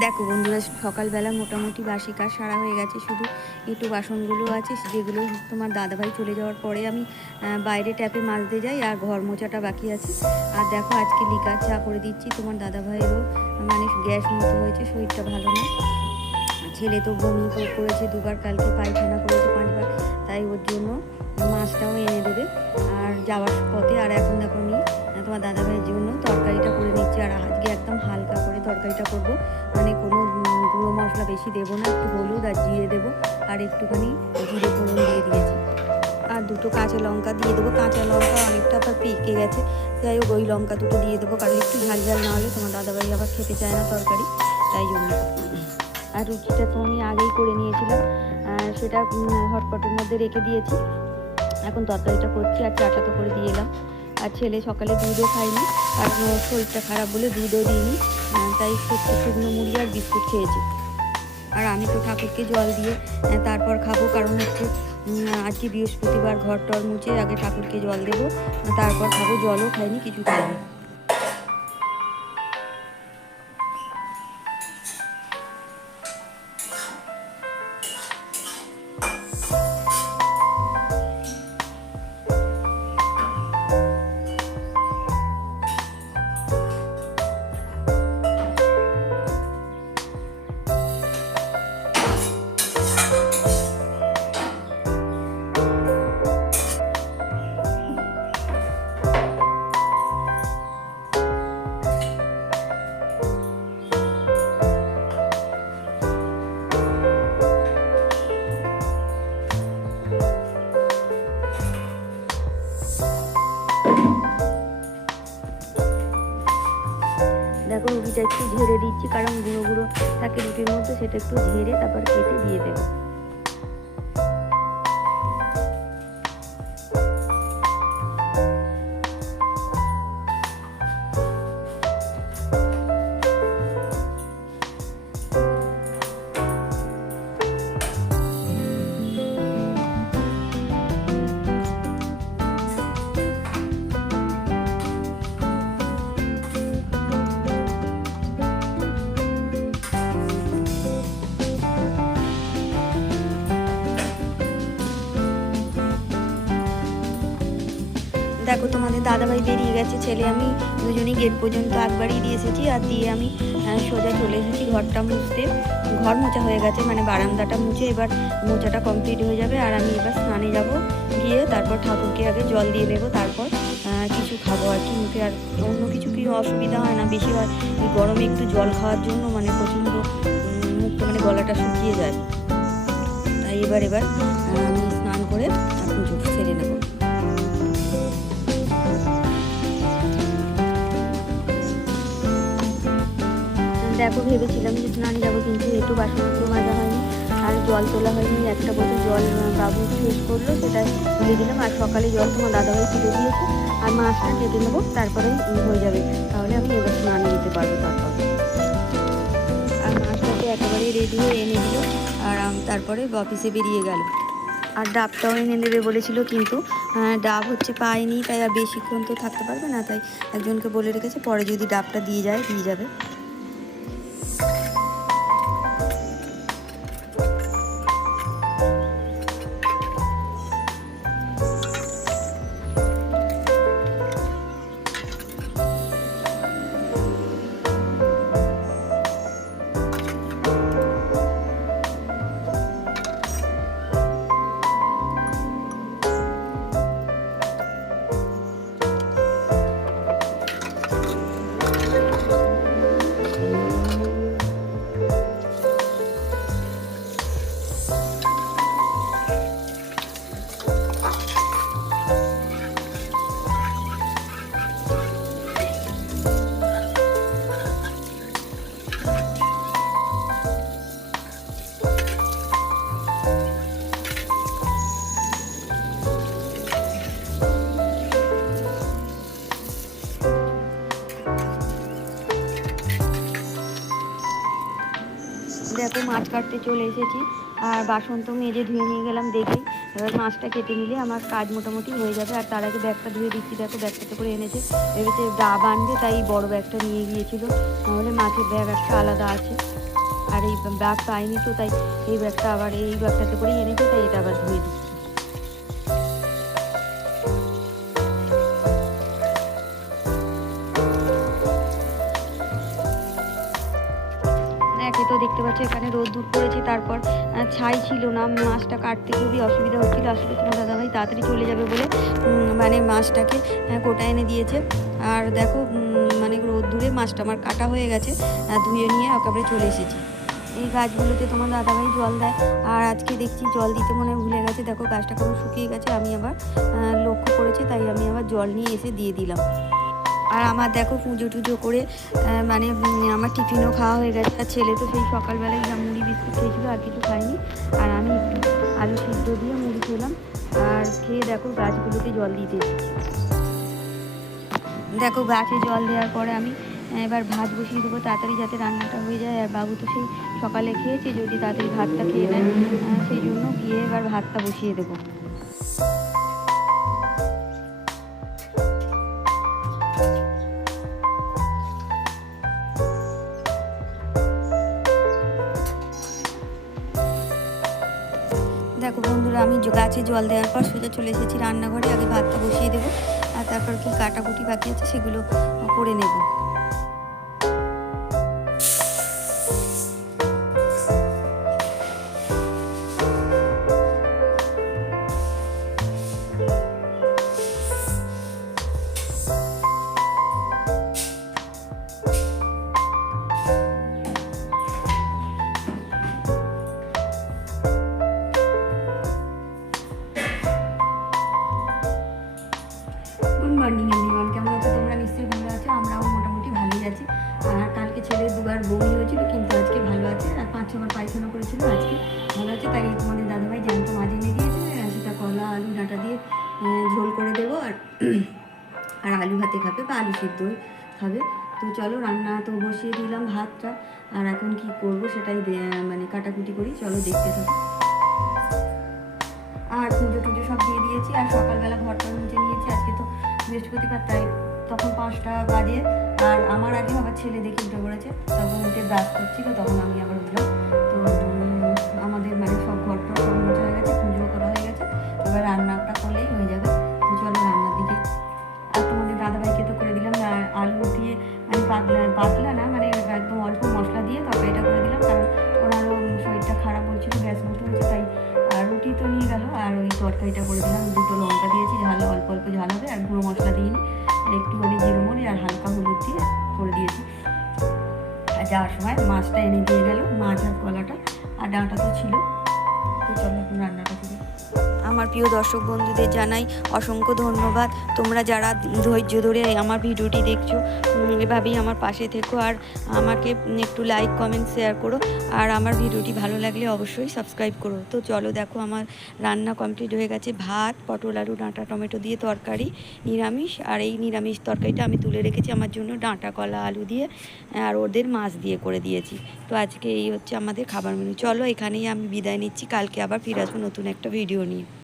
দেখো বন্ধুরা সকালবেলা মোটামুটি বাসি কাজ সারা হয়ে গেছে শুধু একটু বাসনগুলো আছে যেগুলো তোমার দাদাভাই চলে যাওয়ার পরে আমি বাইরে ট্যাপে মাজতে যাই আর ঘর মোছাটা বাকি আছে। আর দেখো আজকে লিকার চা করে দিচ্ছি তোমার দাদাভাইয়েরও মানে গ্যাস মতো হয়েছে শরীরটা ভালো না। ছেলে তো বমি করে- করেছে দুবার কালকে পায়খানা করেছে পাঁচবার তাই ওর জন্য মাছটাও এনে দেবে। আর যাওয়ার পথে আর এখন দেখো আহ, তোমার দাদাভাইয়ের জন্য তরকারিটা করে নিচ্ছি। আর আজকে একদম হালকা করে তরকারিটা করব। মানে কোনো গুঁড়ো মশলা বেশি দেবো না, একটু হলুদ আর জিরে দেবো। আর একটুখানি জিরে ফোড়ন দিয়ে দিয়েছি। আর দুটো কাঁচা লঙ্কা দিয়ে দেবো। কাঁচা লঙ্কা অনেকটা আবার পেকে গেছে। যাই হোক, ওই লঙ্কা দুটো দিয়ে দেবো। কারণ একটু ঝাল ঝাল না হলে তোমার দাদাভাই আবার খেতে চায় না তরকারি। তাই জন্য। আর রুটিটা তো আমি আগেই করে নিয়েছিলাম। সেটা হটপটের মধ্যে রেখে দিয়েছি। এখন তরকারিটা করছি। আর চাটা তো করে দিয়ে এলাম। ছেলে সকালে দুধও খাইনি কারণ ওর শরীরটা খারাপ বলে দুধও দিইনি তাই শুকনো মুড়ি আর বিস্কুট খেয়েছি। আর আমি তো ঠাকুরকে জল দিয়ে তারপর খাব কারণ হচ্ছে আজকে বৃহস্পতিবার ঘর টর মুছে আগে ঠাকুরকে জল দেবো, তারপর খাব, জলও খাইনি, কিছু খাইনি। একটু ঝেড়ে দিচ্ছি, কারণ গুঁড়ো গুঁড়ো থাকে রুটির মধ্যে, সেটা একটু ঝেড়ে তারপর কেটে দিয়ে দেবো। দেখো তোমাদের দাদাভাই বেরিয়ে গেছে ছেলে আমি দুজনেই গেট পর্যন্ত একবারই দিয়ে এসেছি আর দিয়ে আমি আহ, সোজা চলে এসেছি ঘরটা মুছতে। ঘর মোছা হয়ে গেছে মানে বারান্দাটা মুছে এবার মোছাটা কমপ্লিট হয়ে যাবে আর আমি এবার স্নানে যাব গিয়ে তারপর ঠাকুরকে আগে জল দিয়ে দেবো তারপর কিছু খাব আর কি মুখে। আর অন্য কিছু কি অসুবিধা হয় না বেশি হয় এই গরমে একটু জল খাওয়ার জন্য মানে প্রচণ্ড মুখটা মানে গলাটা শুকিয়ে যায়। তাই এবার এবার দেখো ভেবেছিলাম যে স্নান যাব, কিন্তু একটু বাসনপত্র মাজা হয়নি। আর জল তোলা হয়নি, একটা বোতল জল বাবু শেষ করল, সেটা তুলে দিলাম। আর সকালে জল তোমার দাদাভাই তুলে দিয়েছে। আর মাছটা কেটে নেব, তারপরে হয়ে যাবে। তাহলে আমি এবার স্নান দিতে পারব তারপর। আর মাছটাকে একেবারে রেডি হয়ে এনে দিল, আর তারপরে অফিসে বেরিয়ে গেল। আর ডাবটাও এনে দেবে বলেছিল, কিন্তু ডাব হচ্ছে পায়নি তাই আর বেশিক্ষণ তো থাকতে পারবে না, তাই একজনকে বলে রেখেছে, পরে যদি ডাবটা দিয়ে যায়, দিয়ে যাবে। মাছ কাটতে চলে এসেছি। আর বাসন তো মেজে ধুয়ে নিয়ে গেলাম, দেখে। এবার মাছটা কেটে নিলে আমার কাজ মোটামুটি হয়ে যাবে। আর তার আগে ব্যাগটা ধুয়ে দিচ্ছি, দেখো ব্যাগটাতে করে এনেছে। ভেবেছে ডাব আনবে তাই বড় ব্যাগটা নিয়ে গিয়েছিল। নাহলে মাছের ব্যাগ একটা আলাদা আছে। আর এই ব্যাগ পাইনি তো, তাই এই ব্যাগটা আবার এই ব্যাগটাতে করেই এনেছে, তাই এটা আবার ধুয়ে দিচ্ছি। পাচ্ছি এখানে রোদ দূর পড়েছে, তারপর ছাই ছিল না, মাছটা কাটতে খুবই অসুবিধা হচ্ছিল। আসলে তোমার দাদাভাই তাড়াতাড়ি চলে যাবে বলে মানে মাছটাকে কোটা এনে দিয়েছে। আর দেখো মানে রোদ দূরে মাছটা আমার কাটা হয়ে গেছে ধুয়ে নিয়ে একেবারে চলে এসেছি। এই গাছগুলোতে তোমার দাদাভাই জল দেয়। আর আজকে দেখছি জল দিতে মনে ভুলে গেছে। দেখো, গাছটা কেমন শুকিয়ে গেছে। আমি আবার লক্ষ্য করেছি, তাই আমি আবার জল নিয়ে এসে দিয়ে দিলাম। আর আমার দেখো পুজো টুজো করে মানে আমার টিফিনও খাওয়া হয়ে গেছে। আর ছেলে তো সেই সকালবেলায় মুড়ি বিস্কুট খেয়েছিল, আর কিছু খাইনি আর আমি একটু আলু সিদ্ধ দিয়ে মুড়ি খেলাম। আর খেয়ে দেখো গাছগুলোকে জল দিতে দেখো গাছে জল দেওয়ার পরে আমি এবার ভাত বসিয়ে দেবো তাড়াতাড়ি যাতে রান্নাটা হয়ে যায়। আর বাবু তো সেই সকালে খেয়েছে, যদি তাড়াতাড়ি ভাতটা খেয়ে নেয় সেই জন্য গিয়ে এবার ভাতটা বসিয়ে দেবো। আমি গাছে জল দেওয়ার পর সোজা চলে এসেছি রান্নাঘরে। আগে ভাতটা বসিয়ে দেবো, আর তারপর কি কাটাকুটি বাকি আছে সেগুলো করে নেব। ছেলে দুবার বমি হয়েছিল, কিন্তু আজকে ভালো আছে। আর পাঁচ ছবার পায়খানা করেছিল আজকে ভালো আছে, তাই তোমাদের দাদাভাই জ্যান্ত মাছ এনে দিয়েছে সেটা কলা, আলু, ডাঁটা দিয়ে ঝোল করে দেবো। আর আর আলু ভাতে খাবে বা আলু সিদ্ধ খাবে। তো চলো, রান্না তো বসিয়ে দিলাম ভাতটা। আর এখন কি করব সেটাই মানে কাটাকুটি করি, চলো দেখতে থাকো। আর পুজো টুজো সব দিয়ে দিয়েছি, আর সকালবেলা ঘরটা মুছে নিয়েছি, আজকে তো বৃহস্পতিবার, তাই তখন পাঁচটা বাজে, আর আমার আগে আবার ছেলে দেখে উঠে পড়েছে, তখন উঠে ব্রাশ করছিল, তখন আমি আবার উঠলাম। তো আমাদের মানে সব ঘর সব হয়ে গেছে পুজো করা হয়ে গেছে। এবার রান্নাটা করলেই হয়ে যাবে। তো চলো রান্নার দিকে। আর তোমাদের দাদাভাইকে তো করে দিলাম আলু দিয়ে মানে পাতলা পাতলা না মানে একদম অল্প মশলা দিয়ে তরকারিটা করে দিলাম, কারণ ওনারও শরীরটা খারাপ হচ্ছিল গ্যাস মতো হয়েছে, তাই আর রুটি তো নিয়ে গেল, আর ওই তরকারিটা করে দিলাম। দুটো লঙ্কা দিয়েছি, ঝাল, অল্প অল্প ঝাল হবে, আর গুঁড়ো মশলা দিইনি। আর একটুখানি জিরো মরি আর হালকা হলুদ দিয়ে করে দিয়েছি। আর যাওয়ার সময় মাছটা এনে দিয়ে গেল, মাছ আর কলাটা, আর ডাঁটা তো ছিল। তো চলো রান্নাটা আমার প্রিয় দর্শক বন্ধুদের জানাই অসংখ্য ধন্যবাদ। তোমরা যারা ধৈর্য ধরে আমার ভিডিওটি দেখছ এভাবেই আমার পাশে থেকো আর আমাকে একটু লাইক কমেন্ট শেয়ার করো। আর আমার ভিডিওটি ভালো লাগলে অবশ্যই সাবস্ক্রাইব করো। তো চলো দেখো আমার রান্না কমপ্লিট হয়ে গেছে। ভাত, পটল, আলু, ডাঁটা, টমেটো দিয়ে তরকারি, নিরামিষ। আর এই নিরামিষ তরকারিটা আমি তুলে রেখেছি আমার জন্য ডাঁটা, কলা, আলু দিয়ে, আর ওদের মাছ দিয়ে করে দিয়েছি। তো আজকে এই হচ্ছে আমাদের খাবার মেনু চলো এখানেই আমি বিদায় নিচ্ছি। কালকে আবার ফিরে আসব নতুন একটা ভিডিও নিয়ে।